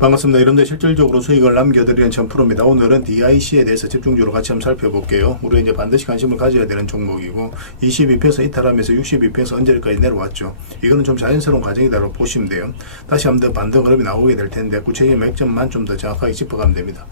반갑습니다. 여러분들 실질적으로 수익을 남겨드리는 천프로입니다. 오늘은 DIC에 대해서 집중적으로 같이 한번 살펴볼게요. 우리 이제 반드시 관심을 가져야 되는 종목이고 22편에서 이탈하면서 62편에서 언제까지 내려왔죠. 이거는 좀 자연스러운 과정이라고 보시면 돼요. 다시 한번 더 반등 흐름이 나오게 될 텐데 구체적인 맥점만 좀 더 정확하게 짚어가면 됩니다.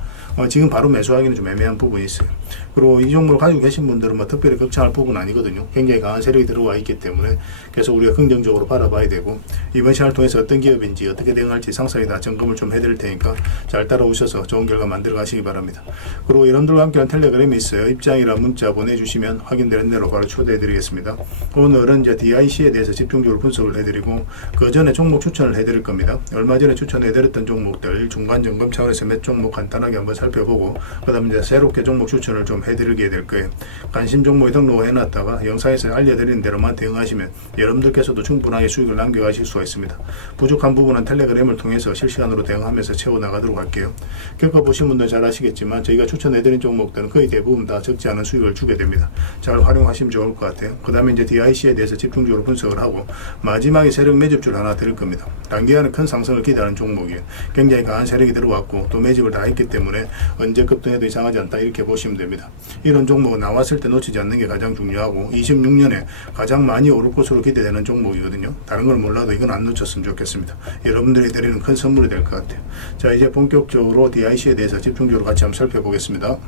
지금 바로 매수하기는 좀 애매한 부분이 있어요. 그리고 이 종목을 가지고 계신 분들은 뭐 특별히 걱정할 부분은 아니거든요. 굉장히 강한 세력이 들어와 있기 때문에 계속 우리가 긍정적으로 바라봐야 되고 이번 시간을 통해서 어떤 기업인지 어떻게 대응할지 상세히 다 점검을 좀 해드릴 테니까 잘 따라오셔서 좋은 결과 만들어 가시기 바랍니다. 그리고 여러분들과 함께하는 텔레그램이 있어요. 입장이랑 문자 보내주시면 확인되는 대로 바로 초대해 드리겠습니다. 오늘은 이제 DIC에 대해서 집중적으로 분석을 해드리고 그 전에 종목 추천을 해드릴 겁니다. 얼마 전에 추천해 드렸던 종목들 중간 점검 차원에서 몇 종목 간단하게 한번 살펴보고 그 다음에 이제 새롭게 종목 추천을 좀 해드리게 될 거예요. 관심 종목에 등록을 해놨다가 영상에서 알려드리는 대로만 대응하시면 여러분들께서도 충분하게 수익을 남겨가실 수가 있습니다. 부족한 부분은 텔레그램을 통해서 실시간으로 대응하면서 채워나가도록 할게요. 겪어보신 분들 잘 아시겠지만 저희가 추천해드린 종목들은 거의 대부분 다 적지 않은 수익을 주게 됩니다. 잘 활용하시면 좋을 것 같아요. 그 다음에 이제 DIC에 대해서 집중적으로 분석을 하고 마지막에 세력 매집줄 하나 드릴 겁니다. 단기간에 큰 상승을 기대하는 종목이에요. 굉장히 강한 세력이 들어왔고 또 매집을 다 했기 때문에 언제 급등해도 이상하지 않다 이렇게 보시면 됩니다. 이런 종목은 나왔을 때 놓치지 않는 게 가장 중요하고 26년에 가장 많이 오를 것으로 기대되는 종목이거든요. 다른 걸 몰라도 이건 안 놓쳤으면 좋겠습니다. 여러분들이 드리는 큰 선물이 될 것 같아요. 자, 이제 본격적으로 DIC에 대해서 집중적으로 같이 한번 살펴보겠습니다.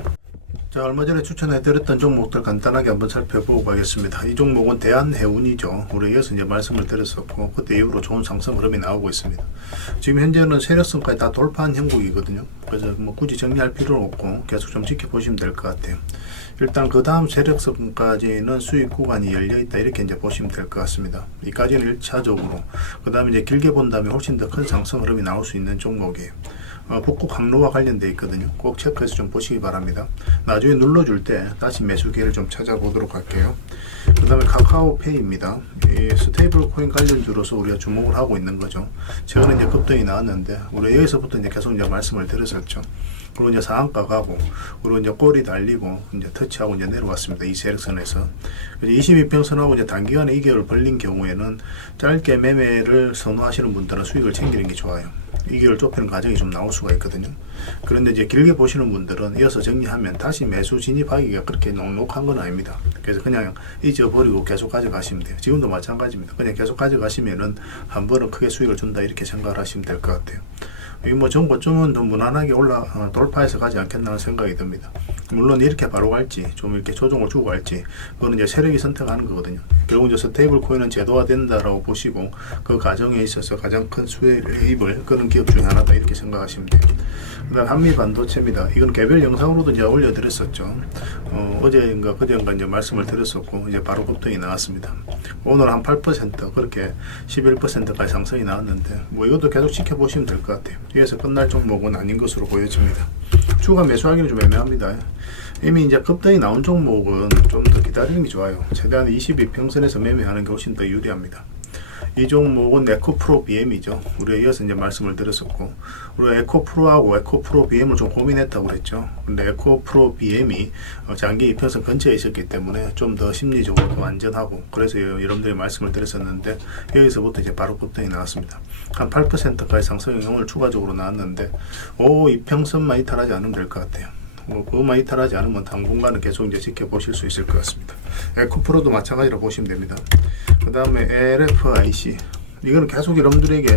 자, 얼마 전에 추천해드렸던 종목들 간단하게 한번 살펴보고 가겠습니다. 이 종목은 대한해운이죠. 우리 이어서 이제 말씀을 드렸었고 그때 이후로 좋은 상승 흐름이 나오고 있습니다. 지금 현재는 세력선까지 다 돌파한 형국이거든요. 그래서 뭐 굳이 정리할 필요는 없고 계속 좀 지켜보시면 될 것 같아요. 일단 그 다음 세력선까지는 수익 구간이 열려있다 이렇게 이제 보시면 될 것 같습니다. 이까지는 1차적으로 그 다음에 이제 길게 본다면 훨씬 더 큰 상승 흐름이 나올 수 있는 종목이에요. 북극 항로와 관련되어 있거든요. 꼭 체크해서 좀 보시기 바랍니다. 나중에 눌러줄 때 다시 매수 기회를 좀 찾아보도록 할게요. 그 다음에 카카오페이입니다. 이 스테이블 코인 관련주로서 우리가 주목을 하고 있는 거죠. 최근에 이제 급등이 나왔는데 우리 여기서부터 이제 계속 이제 말씀을 드렸었죠. 그리고 이제 상한가 가고 그리고 이제 꼬리 달리고 이제 터치하고 이제 내려왔습니다. 이 세력선에서 22평선하고 이제 단기간에 2개월 벌린 경우에는 짧게 매매를 선호하시는 분들은 수익을 챙기는 게 좋아요. 2개월 좁히는 과정이 좀 나올 수가 있거든요. 그런데 이제 길게 보시는 분들은 이어서 정리하면 다시 매수 진입하기가 그렇게 녹록한 건 아닙니다. 그래서 그냥 잊어버리고 계속 가져가시면 돼요. 지금도 마찬가지입니다. 그냥 계속 가져가시면은 한 번은 크게 수익을 준다 이렇게 생각을 하시면 될 것 같아요. 이 뭐 정고점은 더 무난하게 돌파해서 가지 않겠나는 생각이 듭니다. 물론 이렇게 바로 갈지 좀 이렇게 조정을 주고 갈지 그거는 이제 세력이 선택하는 거거든요. 결국 이제 스테이블 코인은 제도화 된다라고 보시고 그 과정에 있어서 가장 큰 수혜를 그런 기업 중에 하나다 이렇게 생각하시면 돼요. 그 다음 한미 반도체입니다. 이건 개별 영상으로도 이제 올려드렸었죠. 어제인가 그제인가 이제 말씀을 드렸었고 이제 바로 급등이 나왔습니다. 오늘 한 8% 그렇게 11%까지 상승이 나왔는데 뭐 이것도 계속 지켜보시면 될 것 같아요. 여기서 끝날 종목은 아닌 것으로 보여집니다. 추가 매수하기는 좀 애매합니다. 이미 이제 급등이 나온 종목은 좀 더 기다리는 게 좋아요. 최대한 22평선에서 매매하는 게 훨씬 더 유리합니다. 이 종목은 에코프로 BM이죠. 우리가 이어서 이제 말씀을 드렸었고, 우리가 에코프로하고 에코프로 BM을 좀 고민했다고 그랬죠. 근데 에코프로 BM이 장기 이평선 근처에 있었기 때문에 좀 더 심리적으로 더 안전하고, 그래서 여러분들이 말씀을 드렸었는데, 여기서부터 이제 바로 급등이 나왔습니다. 한 8%까지 상승이 오늘 추가적으로 나왔는데, 이평선만 이탈하지 않으면 될 것 같아요. 그것만 이탈하지 않으면 당분간은 계속 이제 지켜보실 수 있을 것 같습니다. 에코프로도 마찬가지로 보시면 됩니다. 그 다음에 LFIC 이거는 계속 여러분들에게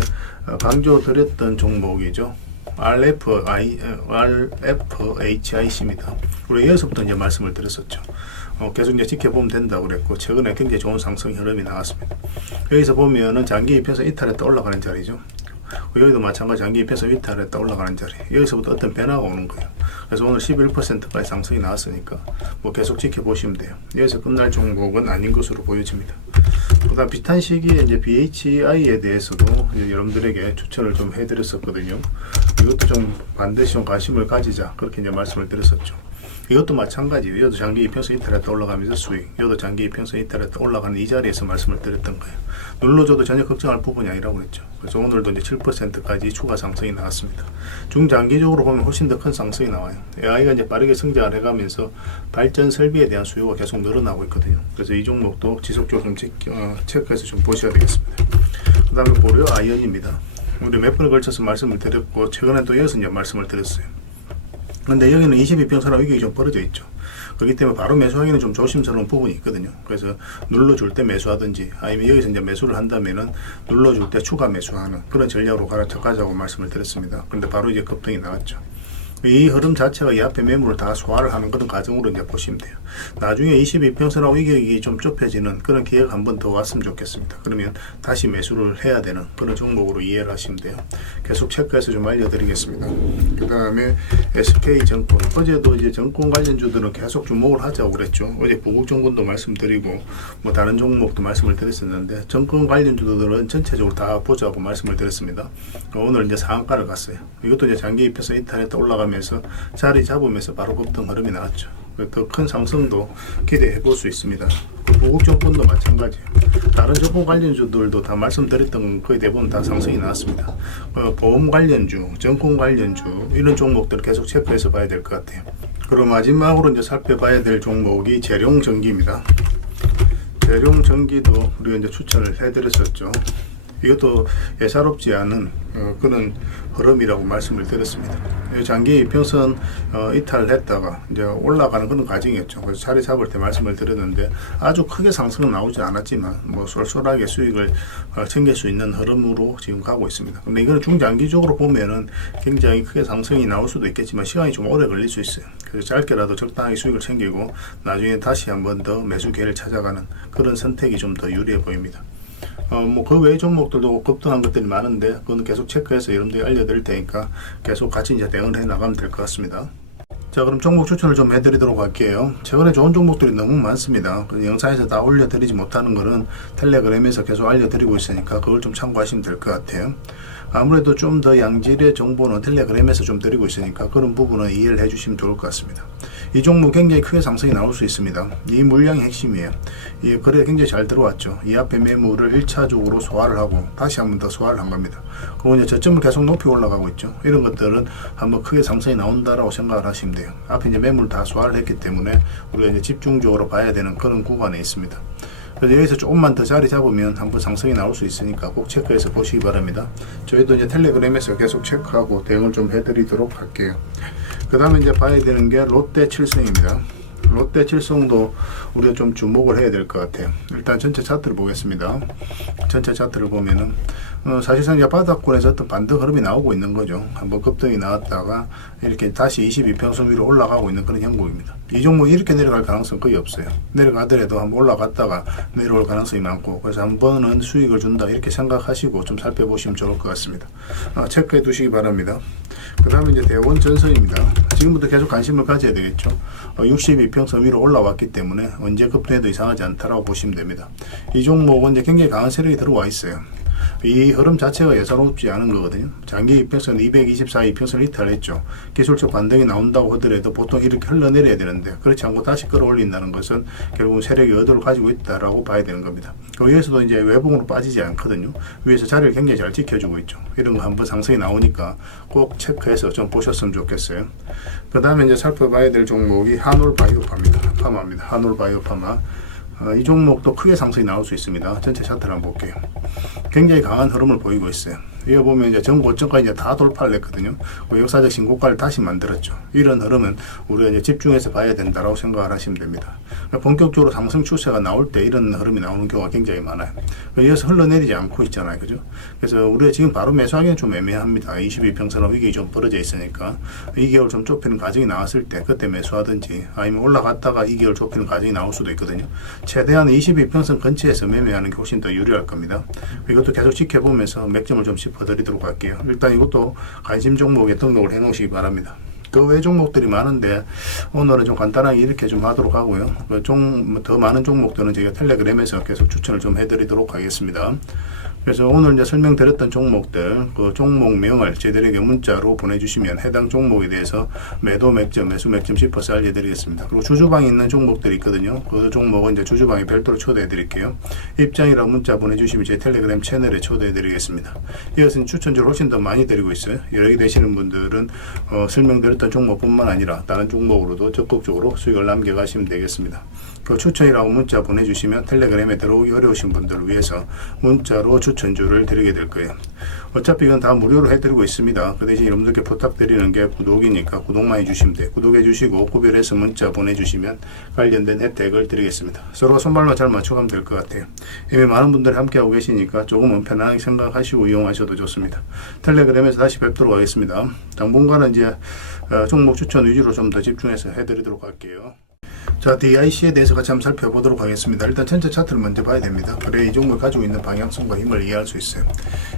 강조드렸던 종목이죠. RFHIC입니다. 우리 여기서부터 이제 말씀을 드렸었죠. 계속 이제 지켜보면 된다고 그랬고 최근에 굉장히 좋은 상승 흐름이 나왔습니다. 여기서 보면은 장기 입혀서 이탈했다 올라가는 자리죠. 여기도 마찬가지 장기 입혀서 이탈했다 올라가는 자리. 여기서부터 어떤 변화가 오는 거예요. 그래서 오늘 11%까지 상승이 나왔으니까 뭐 계속 지켜보시면 돼요. 여기서 끝날 종목은 아닌 것으로 보여집니다. 그 다음 비슷한 시기에 이제 BHI에 대해서도 이제 여러분들에게 추천을 좀 해드렸었거든요. 이것도 좀 반드시 좀 관심을 가지자 그렇게 이제 말씀을 드렸었죠. 이것도 마찬가지예요. 이것도 장기 이평선 이탈했다 올라가면서 수익, 이것도 장기 이평선 이탈했다 올라가는 이 자리에서 말씀을 드렸던 거예요. 눌러줘도 전혀 걱정할 부분이 아니라고 그랬죠. 그래서 오늘도 이제 7%까지 추가 상승이 나왔습니다. 중장기적으로 보면 훨씬 더 큰 상승이 나와요. AI가 이제 빠르게 성장을 해가면서 발전 설비에 대한 수요가 계속 늘어나고 있거든요. 그래서 이 종목도 지속적으로 좀 체크해서 좀 보셔야 되겠습니다. 그 다음에 고려 아이언입니다. 우리 몇 번에 걸쳐서 말씀을 드렸고 최근에 또 이어서 이제 말씀을 드렸어요. 근데 여기는 22평선하고 위격이 좀 벌어져 있죠. 그렇기 때문에 바로 매수하기는 좀 조심스러운 부분이 있거든요. 그래서 눌러줄 때 매수하든지 아니면 여기서 이제 매수를 한다면은 눌러줄 때 추가 매수하는 그런 전략으로 가자고 말씀을 드렸습니다. 근데 바로 이제 급등이 나왔죠. 이 흐름 자체가 이 앞에 매물을 다 소화를 하는 그런 과정으로 이제 보시면 돼요. 나중에 22평선하고 위격이 좀 좁혀지는 그런 기회가 한 번 더 왔으면 좋겠습니다. 그러면 다시 매수를 해야 되는 그런 종목으로 이해를 하시면 돼요. 계속 체크해서 좀 알려드리겠습니다. 그 다음에 SK증권, 어제도 이제 정권 관련주들은 계속 주목을 하자고 그랬죠. 어제 보국정권도 말씀드리고 뭐 다른 종목도 말씀을 드렸었는데 정권 관련주들은 전체적으로 다 보자고 말씀을 드렸습니다. 오늘 이제 상한가를 갔어요. 이것도 이제 장기 입혀서 이탈했다 올라가면 자리 잡으면서 바로 급등 흐름이 나왔죠. 더 큰 상승도 기대해 볼 수 있습니다. 보국정권도 마찬가지예요. 다른 정보 관련주들도 다 말씀드렸던 거의 대부분 다 상승이 나왔습니다. 보험 관련주, 정권 관련주 이런 종목들을 계속 체크해서 봐야 될 것 같아요. 그리고 마지막으로 이제 살펴봐야 될 종목이 재룡전기입니다. 재룡전기도 우리가 이제 추천을 해드렸었죠. 이것도 예사롭지 않은 그런 흐름이라고 말씀을 드렸습니다. 장기 이평선 이탈했다가 이제 올라가는 그런 과정이었죠. 그래서 자리 잡을 때 말씀을 드렸는데 아주 크게 상승은 나오지 않았지만 뭐 쏠쏠하게 수익을 챙길 수 있는 흐름으로 지금 가고 있습니다. 근데 이거는 중장기적으로 보면은 굉장히 크게 상승이 나올 수도 있겠지만 시간이 좀 오래 걸릴 수 있어요. 그래서 짧게라도 적당하게 수익을 챙기고 나중에 다시 한번 더 매수 기회를 찾아가는 그런 선택이 좀 더 유리해 보입니다. 뭐 그 외의 종목들도 급등한 것들이 많은데 그건 계속 체크해서 여러분들이 알려드릴 테니까 계속 같이 이제 대응을 해 나가면 될 것 같습니다. 자, 그럼 종목 추천을 좀 해드리도록 할게요. 최근에 좋은 종목들이 너무 많습니다. 영상에서 다 올려드리지 못하는 거는 텔레그램에서 계속 알려드리고 있으니까 그걸 좀 참고하시면 될 것 같아요. 아무래도 좀 더 양질의 정보는 텔레그램에서 좀 드리고 있으니까 그런 부분은 이해를 해주시면 좋을 것 같습니다. 이 종목 굉장히 크게 상승이 나올 수 있습니다. 이 물량이 핵심이에요. 이 거래 굉장히 잘 들어왔죠. 이 앞에 매물을 1차적으로 소화를 하고 다시 한번 더 소화를 한 겁니다. 그리고 이제 저점을 계속 높이 올라가고 있죠. 이런 것들은 한번 크게 상승이 나온다라고 생각을 하시면 돼요. 앞에 이제 매물 다 소화를 했기 때문에 우리가 이제 집중적으로 봐야 되는 그런 구간에 있습니다. 그래서 여기서 조금만 더 자리 잡으면 한번 상승이 나올 수 있으니까 꼭 체크해서 보시기 바랍니다. 저희도 이제 텔레그램에서 계속 체크하고 대응을 좀 해드리도록 할게요. 그 다음에 이제 봐야 되는 게 롯데칠성입니다. 롯데칠성도 우리가 좀 주목을 해야 될 것 같아요. 일단 전체 차트를 보겠습니다. 전체 차트를 보면은 사실상 이제 바닥권에서 어떤 반등 흐름이 나오고 있는 거죠. 한번 급등이 나왔다가 이렇게 다시 22평선 위로 올라가고 있는 그런 형국입니다. 이 종목이 이렇게 내려갈 가능성 거의 없어요. 내려가더라도 한번 올라갔다가 내려올 가능성이 많고, 그래서 한 번은 수익을 준다 이렇게 생각하시고 좀 살펴보시면 좋을 것 같습니다. 체크해 두시기 바랍니다. 그 다음에 이제 대원전선입니다. 지금부터 계속 관심을 가져야 되겠죠. 62평선 위로 올라왔기 때문에 언제 급등해도 이상하지 않다라고 보시면 됩니다. 이 종목은 이제 굉장히 강한 세력이 들어와 있어요. 이 흐름 자체가 예사롭지 않은 거거든요. 장기 이평선 224 이평선 이탈했죠. 기술적 반등이 나온다고 하더라도 보통 이렇게 흘러내려야 되는데 그렇지 않고 다시 끌어올린다는 것은 결국은 세력이 의도를 가지고 있다라고 봐야 되는 겁니다. 그 위에서도 이제 외봉으로 빠지지 않거든요. 위에서 자리를 굉장히 잘 지켜주고 있죠. 이런 거 한번 상승이 나오니까 꼭 체크해서 좀 보셨으면 좋겠어요. 그 다음에 이제 살펴봐야 될 종목이 한올바이오파입니다. 파마입니다. 한올바이오파마. 이 종목도 크게 상승이 나올 수 있습니다. 전체 차트를 한번 볼게요. 굉장히 강한 흐름을 보이고 있어요. 이거 보면 이제 전 고점까지 이제 다 돌파를 했거든요. 역사적 신고가를 다시 만들었죠. 이런 흐름은 우리가 이제 집중해서 봐야 된다라고 생각을 하시면 됩니다. 본격적으로 상승 추세가 나올 때 이런 흐름이 나오는 경우가 굉장히 많아요. 이어서 흘러내리지 않고 있잖아요. 그죠? 그래서 우리가 지금 바로 매수하기는 좀 애매합니다. 22평선 위격이 좀 벌어져 있으니까 2개월 좀 좁히는 과정이 나왔을 때 그때 매수하든지 아니면 올라갔다가 2개월 좁히는 과정이 나올 수도 있거든요. 최대한 22평선 근처에서 매매하는 게 훨씬 더 유리할 겁니다. 이것도 계속 지켜보면서 맥점을 좀 짚어드리도록 할게요. 일단 이것도 관심 종목에 등록을 해 놓으시기 바랍니다. 그 외 종목들이 많은데 오늘은 좀 간단하게 이렇게 좀 하도록 하고요. 더 많은 종목들은 저희가 텔레그램에서 계속 추천을 좀 해드리도록 하겠습니다. 그래서 오늘 이제 설명드렸던 종목들, 그 종목명을 저희들에게 문자로 보내주시면 해당 종목에 대해서 매도 맥점, 매수 맥점 짚어서 알려드리겠습니다. 그리고 주주방에 있는 종목들이 있거든요. 그 종목은 이제 주주방에 별도로 초대해드릴게요. 입장이라고 문자 보내주시면 제 텔레그램 채널에 초대해드리겠습니다. 이것은 추천주를 훨씬 더 많이 드리고 있어요. 여러 개 되시는 분들은 설명드렸던 종목뿐만 아니라 다른 종목으로도 적극적으로 수익을 남겨가시면 되겠습니다. 그 추천이라고 문자 보내주시면 텔레그램에 들어오기 어려우신 분들을 위해서 문자로 추천주를 드리게 될 거예요. 어차피 이건 다 무료로 해드리고 있습니다. 그 대신 여러분들께 부탁드리는 게 구독이니까 구독만 해주시면 돼요. 구독해 주시고 구별해서 문자 보내주시면 관련된 혜택을 드리겠습니다. 서로가 손발만 잘 맞춰가면 될 것 같아요. 이미 많은 분들이 함께하고 계시니까 조금은 편안하게 생각하시고 이용하셔도 좋습니다. 텔레그램에서 다시 뵙도록 하겠습니다. 당분간은 이제 종목 추천 위주로 좀 더 집중해서 해드리도록 할게요. 자, DIC에 대해서 같이 한번 살펴보도록 하겠습니다. 일단 전체 차트를 먼저 봐야 됩니다. 그래 이 종목을 가지고 있는 방향성과 힘을 이해할 수 있어요.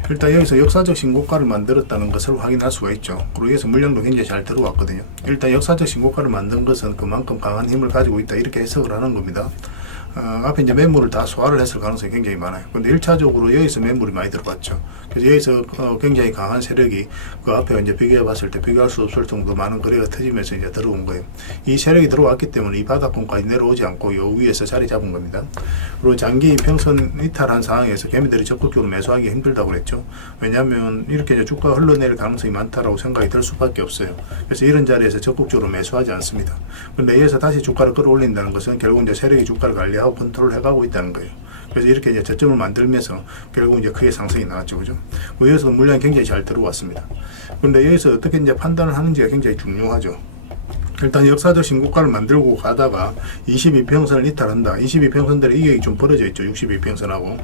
일단 여기서 역사적 신고가를 만들었다는 것을 확인할 수가 있죠. 그리고 여기서 물량도 굉장히 잘 들어왔거든요. 일단 역사적 신고가를 만든 것은 그만큼 강한 힘을 가지고 있다, 이렇게 해석을 하는 겁니다. 앞에 이제 매물을 다 소화를 했을 가능성이 굉장히 많아요. 근데 1차적으로 여기서 매물이 많이 들어갔죠. 그래서 여기서 굉장히 강한 세력이 그 앞에 이제 비교해 봤을 때 비교할 수 없을 정도 많은 거래가 터지면서 이제 들어온 거예요. 이 세력이 들어왔기 때문에 이 바닥권까지 내려오지 않고 요 위에서 자리 잡은 겁니다. 그리고 장기 평선 이탈한 상황에서 개미들이 적극적으로 매수하기 힘들다고 그랬죠. 왜냐하면 이렇게 이제 주가가 흘러내릴 가능성이 많다라고 생각이 들 수밖에 없어요. 그래서 이런 자리에서 적극적으로 매수하지 않습니다. 그런데 여기서 다시 주가를 끌어올린다는 것은 결국 이제 세력이 주가를 관리하고 컨트롤 해가고 있다는 거예요. 그래서 이렇게 이제 저점을 만들면서 결국 이제 크게 상승이 나왔죠, 그죠? 여기서 물량이 굉장히 잘 들어왔습니다. 그런데 여기서 어떻게 이제 판단을 하는지가 굉장히 중요하죠. 일단 역사적 신고가를 만들고 가다가 22평선을 이탈한다. 22평선들의 이격이 좀 벌어져 있죠. 62평선하고.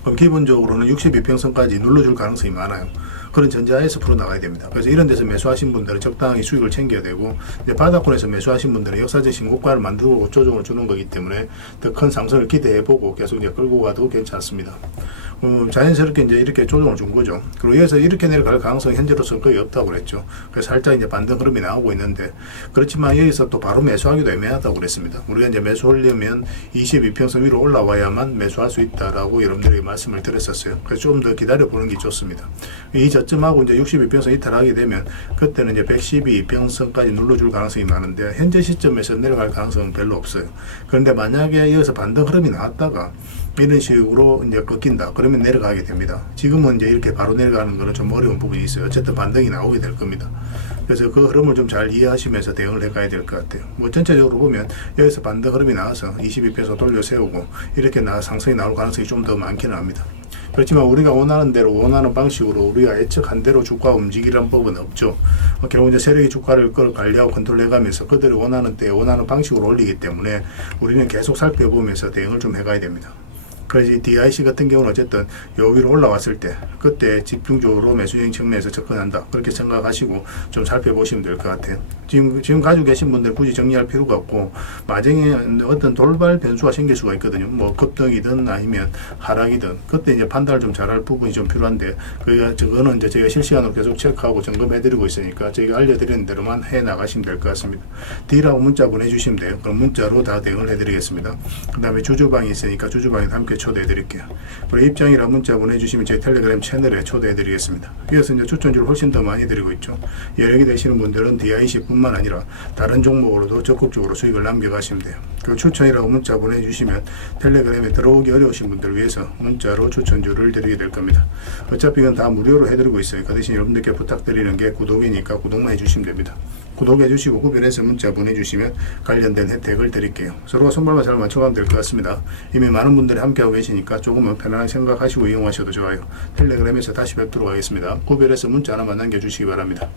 그럼 기본적으로는 62평선까지 눌러줄 가능성이 많아요. 그런 전제하에서 풀어나가야 됩니다. 그래서 이런 데서 매수하신 분들은 적당히 수익을 챙겨야 되고, 이제 바닥권에서 매수하신 분들은 역사적 신고가를 만들고 조정을 주는 거기 때문에 더 큰 상승을 기대해보고 계속 이제 끌고 가도 괜찮습니다. 자연스럽게 이제 이렇게 조정을 준 거죠. 그리고 여기서 이렇게 내려갈 가능성이 현재로서는 거의 없다고 그랬죠. 그래서 살짝 이제 반등 흐름이 나오고 있는데, 그렇지만 여기서 또 바로 매수하기도 애매하다고 그랬습니다. 우리가 이제 매수하려면 22평선 위로 올라와야만 매수할 수 있다라고 여러분들에게 말씀을 드렸었어요. 그래서 좀 더 기다려보는 게 좋습니다. 이 저점하고 이제 62평선 이탈하게 되면 그때는 이제 112평선까지 눌러줄 가능성이 많은데, 현재 시점에서 내려갈 가능성은 별로 없어요. 그런데 만약에 여기서 반등 흐름이 나왔다가 이런 식으로 이제 꺾인다, 그러면 내려가게 됩니다. 지금은 이제 이렇게 바로 내려가는 거는 좀 어려운 부분이 있어요. 어쨌든 반등이 나오게 될 겁니다. 그래서 그 흐름을 좀 잘 이해하시면서 대응을 해가야 될 것 같아요. 뭐 전체적으로 보면 여기서 반등 흐름이 나와서 22평선 돌려 세우고 이렇게 상승이 나올 가능성이 좀 더 많기는 합니다. 그렇지만 우리가 원하는 대로, 원하는 방식으로 우리가 예측한 대로 주가 움직이라는 법은 없죠. 결국 이제 세력이 주가를 관리하고 컨트롤해가면서 그들이 원하는 때 원하는 방식으로 올리기 때문에 우리는 계속 살펴보면서 대응을 좀 해가야 됩니다. 그래서 DIC 같은 경우는 어쨌든 요 위로 올라왔을 때 그때 집중적으로 매수적인 측면에서 접근한다, 그렇게 생각하시고 좀 살펴보시면 될 것 같아요. 지금 가지고 계신 분들 굳이 정리할 필요가 없고, 나중에 어떤 돌발 변수가 생길 수가 있거든요. 뭐 급등이든 아니면 하락이든 그때 이제 판단을 좀 잘할 부분이 좀 필요한데, 그거는 이제 저희가 실시간으로 계속 체크하고 점검해드리고 있으니까 저희가 알려드리는 대로만 해 나가시면 될 것 같습니다. D라고 문자 보내주시면 돼요. 그럼 문자로 다 대응을 해드리겠습니다. 그 다음에 주주방이 있으니까 주주방에 함께 초대해 드릴게요. 그리고 입장이라 문자 보내주시면 제 텔레그램 채널에 초대해 드리겠습니다. 이어서 이제 추천주를 훨씬 더 많이 드리고 있죠. 여력이 되시는 분들은 DIC 뿐만 아니라 다른 종목으로도 적극적으로 수익을 남겨가시면 돼요. 그 추천이라고 문자 보내주시면 텔레그램에 들어오기 어려우신 분들을 위해서 문자로 추천주를 드리게 될 겁니다. 어차피 이건 다 무료로 해드리고 있어요. 그 대신 여러분들께 부탁드리는 게 구독이니까 구독만 해주시면 됩니다. 구독해 주시고 구별해서 문자 보내주시면 관련된 혜택을 드릴게요. 서로가 손발만 잘 맞춰가면 될 것 같습니다. 이미 많은 분들이 함께하고 계시니까 조금은 편안하게 생각하시고 이용하셔도 좋아요. 텔레그램에서 다시 뵙도록 하겠습니다. 구별해서 문자 하나만 남겨주시기 바랍니다.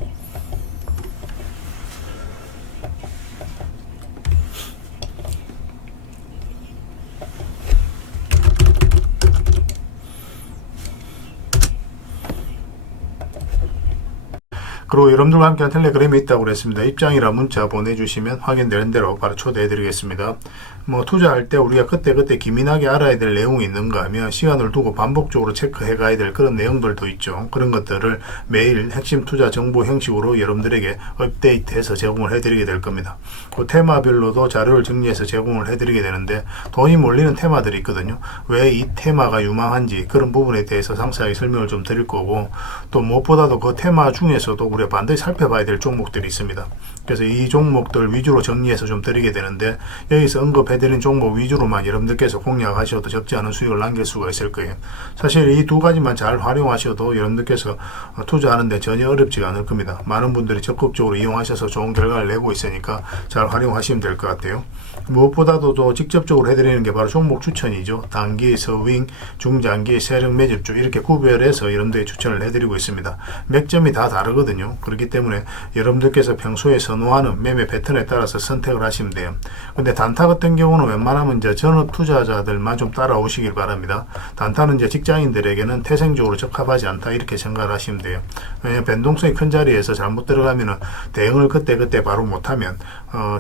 그리고 여러분들과 함께한 텔레그램이 있다고 그랬습니다. 입장이라 문자 보내주시면 확인되는 대로 바로 초대해드리겠습니다. 뭐 투자할 때 우리가 그때그때 기민하게 알아야 될 내용이 있는가 하면 시간을 두고 반복적으로 체크해 가야 될 그런 내용들도 있죠. 그런 것들을 매일 핵심 투자 정보 형식으로 여러분들에게 업데이트해서 제공을 해드리게 될 겁니다. 그 테마별로도 자료를 정리해서 제공을 해드리게 되는데, 돈이 몰리는 테마들이 있거든요. 왜 이 테마가 유망한지 그런 부분에 대해서 상세하게 설명을 좀 드릴 거고, 또 무엇보다도 그 테마 중에서도 우리가 반드시 살펴봐야 될 종목들이 있습니다. 그래서 이 종목들 위주로 정리해서 좀 드리게 되는데, 여기서 언급해드린 종목 위주로만 여러분들께서 공략하셔도 적지 않은 수익을 남길 수가 있을 거예요. 사실 이 두 가지만 잘 활용하셔도 여러분들께서 투자하는데 전혀 어렵지가 않을 겁니다. 많은 분들이 적극적으로 이용하셔서 좋은 결과를 내고 있으니까 잘 활용하시면 될 것 같아요. 무엇보다도 또 직접적으로 해드리는 게 바로 종목 추천이죠. 단기, 서윙, 중장기, 세력 매집주 이렇게 구별해서 여러분들이 추천을 해드리고 있습니다. 맥점이 다 다르거든요. 그렇기 때문에 여러분들께서 평소에 선호하는 매매 패턴에 따라서 선택을 하시면 돼요. 근데 단타 같은 경우는 웬만하면 이제 전업 투자자들만 좀 따라오시길 바랍니다. 단타는 이제 직장인들에게는 태생적으로 적합하지 않다 이렇게 생각을 하시면 돼요. 왜냐하면 변동성이 큰 자리에서 잘못 들어가면은 대응을 그때 바로 못하면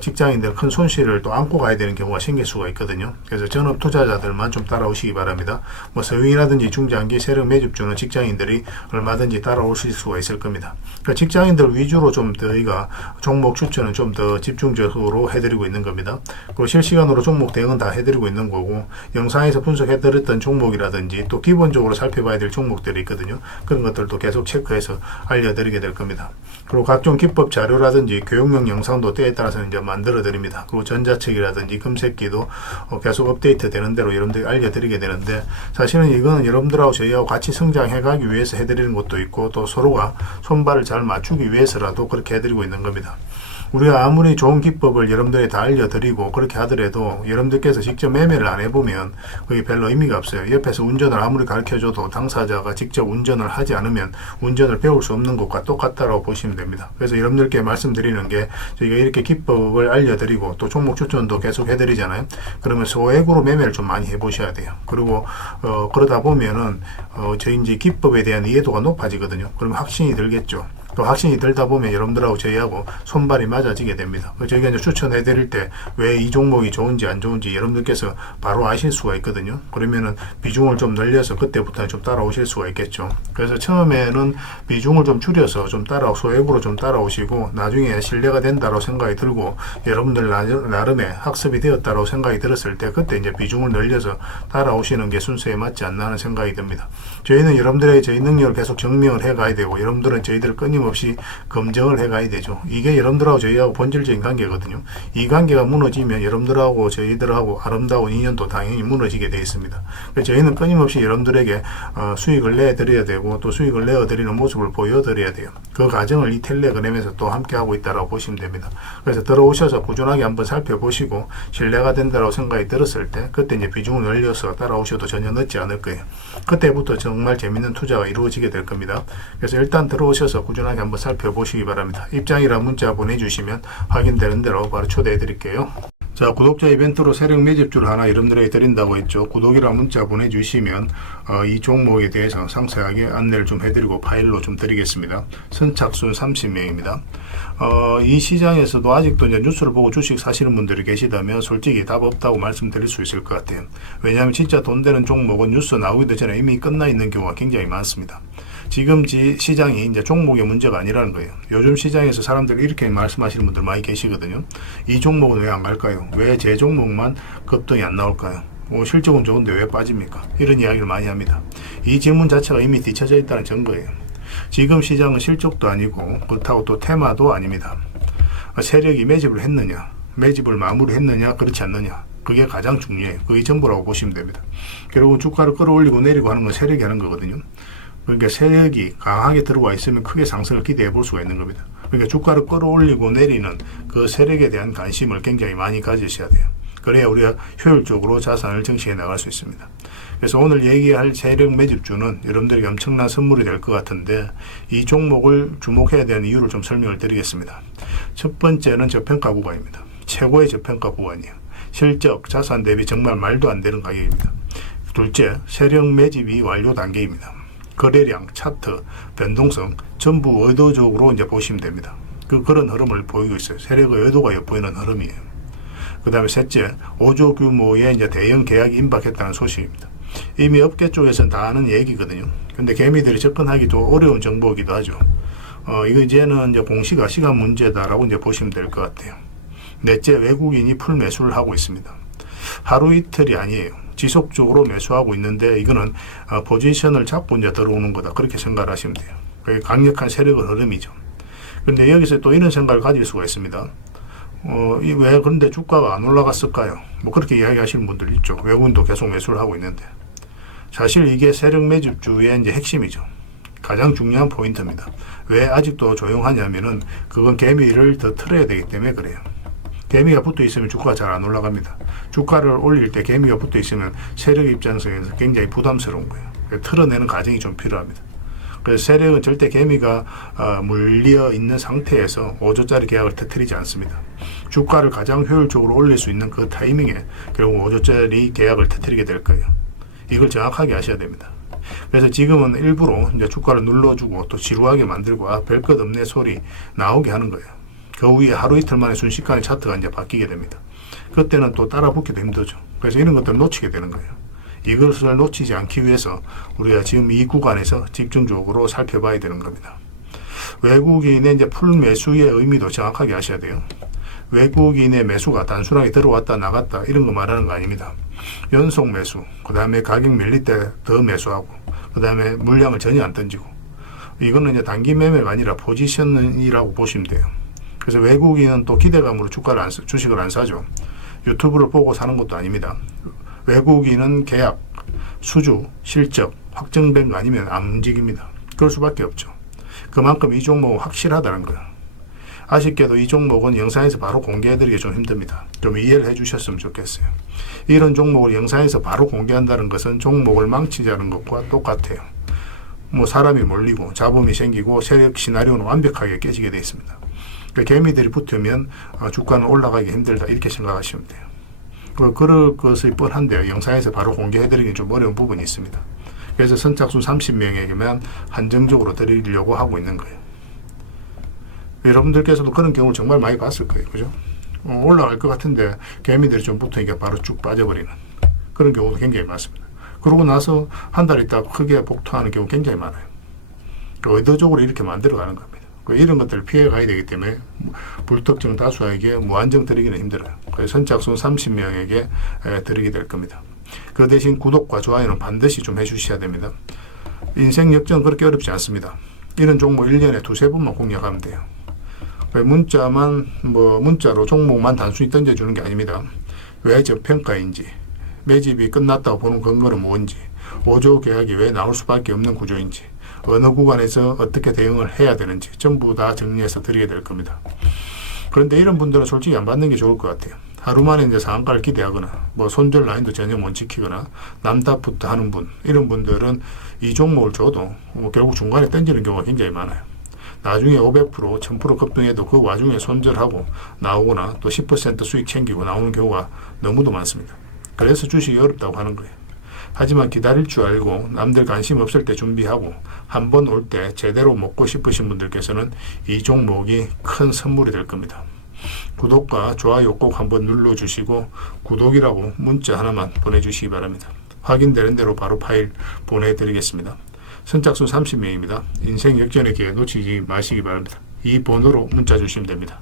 직장인들 큰 손실을 또 안고 가야 되는 경우가 생길 수가 있거든요. 그래서 전업 투자자들만 좀 따라오시기 바랍니다. 뭐 서윙이라든지 중장기 세력 매집주는 직장인들이 얼마든지 따라오실 수가 있을 겁니다. 그러니까 직장인들 위주로 좀 저희가 종목 추천은 좀 더 집중적으로 해드리고 있는 겁니다. 그리고 실시간으로 종목 대응은 다 해드리고 있는 거고, 영상에서 분석해드렸던 종목이라든지 또 기본적으로 살펴봐야 될 종목들이 있거든요. 그런 것들도 계속 체크해서 알려드리게 될 겁니다. 그리고 각종 기법 자료라든지 교육용 영상도 때에 따라서는 이제 만들어 드립니다. 그리고 전자책이라든지 금색기도 계속 업데이트 되는 대로 여러분들이 알려드리게 되는데, 사실은 이거는 여러분들하고 저희하고 같이 성장해 가기 위해서 해드리는 것도 있고, 또 서로가 손발을 잘 맞추기 위해서라도 그렇게 해드리고 있는 겁니다. 우리가 아무리 좋은 기법을 여러분들이 다 알려드리고 그렇게 하더라도 여러분들께서 직접 매매를 안 해보면 그게 별로 의미가 없어요. 옆에서 운전을 아무리 가르쳐줘도 당사자가 직접 운전을 하지 않으면 운전을 배울 수 없는 것과 똑같다고 보시면 됩니다. 그래서 여러분들께 말씀드리는 게, 저희가 이렇게 기법을 알려드리고 또 종목 추천도 계속 해드리잖아요. 그러면 소액으로 매매를 좀 많이 해보셔야 돼요. 그리고 그러다 보면은 저희 이제 기법에 대한 이해도가 높아지거든요. 그러면 확신이 들겠죠. 또 확신이 들다 보면 여러분들하고 저희하고 손발이 맞아지게 됩니다. 저희가 이제 추천해 드릴 때 왜 이 종목이 좋은지 안 좋은지 여러분들께서 바로 아실 수가 있거든요. 그러면은 비중을 좀 늘려서 그때부터 좀 따라오실 수가 있겠죠. 그래서 처음에는 비중을 좀 줄여서 좀 소액으로 좀 따라오시고, 나중에 신뢰가 된다고 생각이 들고 여러분들 나름의 학습이 되었다고 생각이 들었을 때 그때 이제 비중을 늘려서 따라오시는 게 순서에 맞지 않나 하는 생각이 듭니다. 저희는 여러분들의 저희 능력을 계속 증명을 해 가야 되고, 여러분들은 저희들을 끊임없이 검증을 해 가야 되죠. 이게 여러분들하고 저희하고 본질적인 관계거든요. 이 관계가 무너지면 여러분들하고 저희들하고 아름다운 인연도 당연히 무너지게 되어 있습니다. 그래서 저희는 끊임없이 여러분들에게 수익을 내드려야 되고, 또 수익을 내어드리는 모습을 보여드려야 돼요. 그 과정을 이 텔레그램에서 또 함께 하고 있다고 보시면 됩니다. 그래서 들어오셔서 꾸준하게 한번 살펴보시고 신뢰가 된다고 생각이 들었을 때 그때 이제 비중을 늘려서 따라오셔도 전혀 늦지 않을 거예요. 그때부터 정말 재밌는 투자가 이루어지게 될 겁니다. 그래서 일단 들어오셔서 꾸준하게 한번 살펴보시기 바랍니다. 입장이랑 문자 보내주시면 확인되는 대로 바로 초대해 드릴게요. 자, 구독자 이벤트로 세력 매집주를 하나 여러분들에게 드린다고 했죠. 구독이랑 문자 보내주시면 이 종목에 대해서 상세하게 안내를 좀 해드리고 파일로 좀 드리겠습니다. 선착순 30명입니다. 이 시장에서도 아직도 이제 뉴스를 보고 주식 사시는 분들이 계시다면 솔직히 답 없다고 말씀드릴 수 있을 것 같아요. 왜냐하면 진짜 돈 되는 종목은 뉴스 나오기도 전에 이미 끝나 있는 경우가 굉장히 많습니다. 지금 시장이 이제 종목의 문제가 아니라는 거예요. 요즘 시장에서 사람들이 이렇게 말씀하시는 분들 많이 계시거든요. 이 종목은 왜 안 갈까요? 왜 제 종목만 급등이 안 나올까요? 실적은 좋은데 왜 빠집니까? 이런 이야기를 많이 합니다. 이 질문 자체가 이미 뒤쳐져 있다는 증거예요. 지금 시장은 실적도 아니고 그렇다고 또 테마도 아닙니다. 세력이 매집을 했느냐, 매집을 마무리했느냐, 그렇지 않느냐, 그게 가장 중요해요. 그게 전부라고 보시면 됩니다. 결국은 주가를 끌어올리고 내리고 하는 건 세력이 하는 거거든요. 그러니까 세력이 강하게 들어와 있으면 크게 상승을 기대해 볼 수가 있는 겁니다. 그러니까 주가를 끌어올리고 내리는 그 세력에 대한 관심을 굉장히 많이 가지셔야 돼요. 그래야 우리가 효율적으로 자산을 정치해 나갈 수 있습니다. 그래서 오늘 얘기할 세력 매집주는 여러분들에게 엄청난 선물이 될 것 같은데, 이 종목을 주목해야 되는 이유를 좀 설명을 드리겠습니다. 첫 번째는 저평가 구간입니다. 최고의 저평가 구간이에요. 실적, 자산 대비 정말 말도 안 되는 가격입니다. 둘째, 세력 매집이 완료 단계입니다. 거래량, 차트, 변동성 전부 의도적으로 이제 보시면 됩니다. 그런 흐름을 보이고 있어요. 세력의 의도가 엿보이는 흐름이에요. 그 다음에 셋째, 5조 규모의 이제 대형 계약이 임박했다는 소식입니다. 이미 업계 쪽에서는 다 아는 얘기거든요. 근데 개미들이 접근하기도 어려운 정보이기도 하죠. 이거 이제는 이제 공시가 시간 문제다라고 이제 보시면 될 것 같아요. 넷째, 외국인이 풀 매수를 하고 있습니다. 하루 이틀이 아니에요. 지속적으로 매수하고 있는데 이거는 포지션을 잡고 이제 들어오는 거다, 그렇게 생각을 하시면 돼요. 그게 강력한 세력의 흐름이죠. 근데 여기서 또 이런 생각을 가질 수가 있습니다. 왜 그런데 주가가 안 올라갔을까요? 뭐 그렇게 이야기하시는 분들 있죠. 외국인도 계속 매수를 하고 있는데. 사실 이게 세력 매집주의 이제 핵심이죠. 가장 중요한 포인트입니다. 왜 아직도 조용하냐면은 그건 개미를 더 틀어야 되기 때문에 그래요. 개미가 붙어 있으면 주가가 잘 안 올라갑니다. 주가를 올릴 때 개미가 붙어 있으면 세력 입장에서 굉장히 부담스러운 거예요. 틀어내는 과정이 좀 필요합니다. 그래서 세력은 절대 개미가 물려 있는 상태에서 5조짜리 계약을 터뜨리지 않습니다. 주가를 가장 효율적으로 올릴 수 있는 그 타이밍에 결국 5조짜리 계약을 터뜨리게 될 거예요. 이걸 정확하게 아셔야 됩니다. 그래서 지금은 일부러 이제 주가를 눌러주고 또 지루하게 만들고 별 것 없네 소리 나오게 하는 거예요. 그 후에 하루 이틀 만에 순식간에 차트가 이제 바뀌게 됩니다. 그때는 또 따라 붙기도 힘들죠. 그래서 이런 것들을 놓치게 되는 거예요. 이것을 놓치지 않기 위해서 우리가 지금 이 구간에서 집중적으로 살펴봐야 되는 겁니다. 외국인의 이제 풀 매수의 의미도 정확하게 아셔야 돼요. 외국인의 매수가 단순하게 들어왔다 나갔다 이런 거 말하는 거 아닙니다. 연속 매수, 그 다음에 가격 밀릴 때 더 매수하고, 그 다음에 물량을 전혀 안 던지고, 이거는 이제 단기 매매가 아니라 포지션이라고 보시면 돼요. 그래서 외국인은 또 기대감으로 주식을 안 사죠. 유튜브를 보고 사는 것도 아닙니다. 외국인은 계약, 수주, 실적 확정된 거 아니면 안 움직입니다. 그럴 수밖에 없죠. 그만큼 이 종목은 확실하다는 거예요. 아쉽게도 이 종목은 영상에서 바로 공개해드리기 좀 힘듭니다. 좀 이해를 해주셨으면 좋겠어요. 이런 종목을 영상에서 바로 공개한다는 것은 종목을 망치자는 것과 똑같아요. 뭐 사람이 몰리고 잡음이 생기고 세력 시나리오는 완벽하게 깨지게 되어 있습니다. 그러니까 개미들이 붙으면 주가는 올라가기 힘들다 이렇게 생각하시면 돼요. 그럴 것이 뻔한데요. 영상에서 바로 공개해드리기 좀 어려운 부분이 있습니다. 그래서 선착순 30명에게만 한정적으로 드리려고 하고 있는 거예요. 여러분들께서도 그런 경우를 정말 많이 봤을 거예요. 그죠? 올라갈 것 같은데 개미들이 좀 붙으니까 바로 쭉 빠져버리는 그런 경우도 굉장히 많습니다. 그러고 나서 한 달 있다 크게 복토하는 경우 굉장히 많아요. 의도적으로 이렇게 만들어가는 겁니다. 이런 것들을 피해 가야 되기 때문에 불특정 다수에게 무한정 드리기는 힘들어요. 그래서 선착순 30명에게 드리게 될 겁니다. 그 대신 구독과 좋아요는 반드시 좀 해주셔야 됩니다. 인생 역전 그렇게 어렵지 않습니다. 이런 종목 1년에 두세 번만 공략하면 돼요. 문자로 종목만 단순히 던져주는 게 아닙니다. 왜 저평가인지, 매집이 끝났다고 보는 근거는 뭔지, 5조 계약이 왜 나올 수밖에 없는 구조인지, 어느 구간에서 어떻게 대응을 해야 되는지 전부 다 정리해서 드리게 될 겁니다. 그런데 이런 분들은 솔직히 안 받는 게 좋을 것 같아요. 하루 만에 이제 상한가를 기대하거나 손절 라인도 전혀 못 지키거나 남답부터 하는 분, 이런 분들은 이 종목을 줘도 결국 중간에 던지는 경우가 굉장히 많아요. 나중에 500%, 1000% 급등해도 그 와중에 손절하고 나오거나 또 10% 수익 챙기고 나오는 경우가 너무도 많습니다. 그래서 주식이 어렵다고 하는 거예요. 하지만 기다릴 줄 알고 남들 관심 없을 때 준비하고 한 번 올 때 제대로 먹고 싶으신 분들께서는 이 종목이 큰 선물이 될 겁니다. 구독과 좋아요 꼭 한번 눌러주시고 구독이라고 문자 하나만 보내주시기 바랍니다. 확인되는 대로 바로 파일 보내드리겠습니다. 선착순 30명입니다. 인생 역전의 기회 놓치지 마시기 바랍니다. 이 번호로 문자 주시면 됩니다.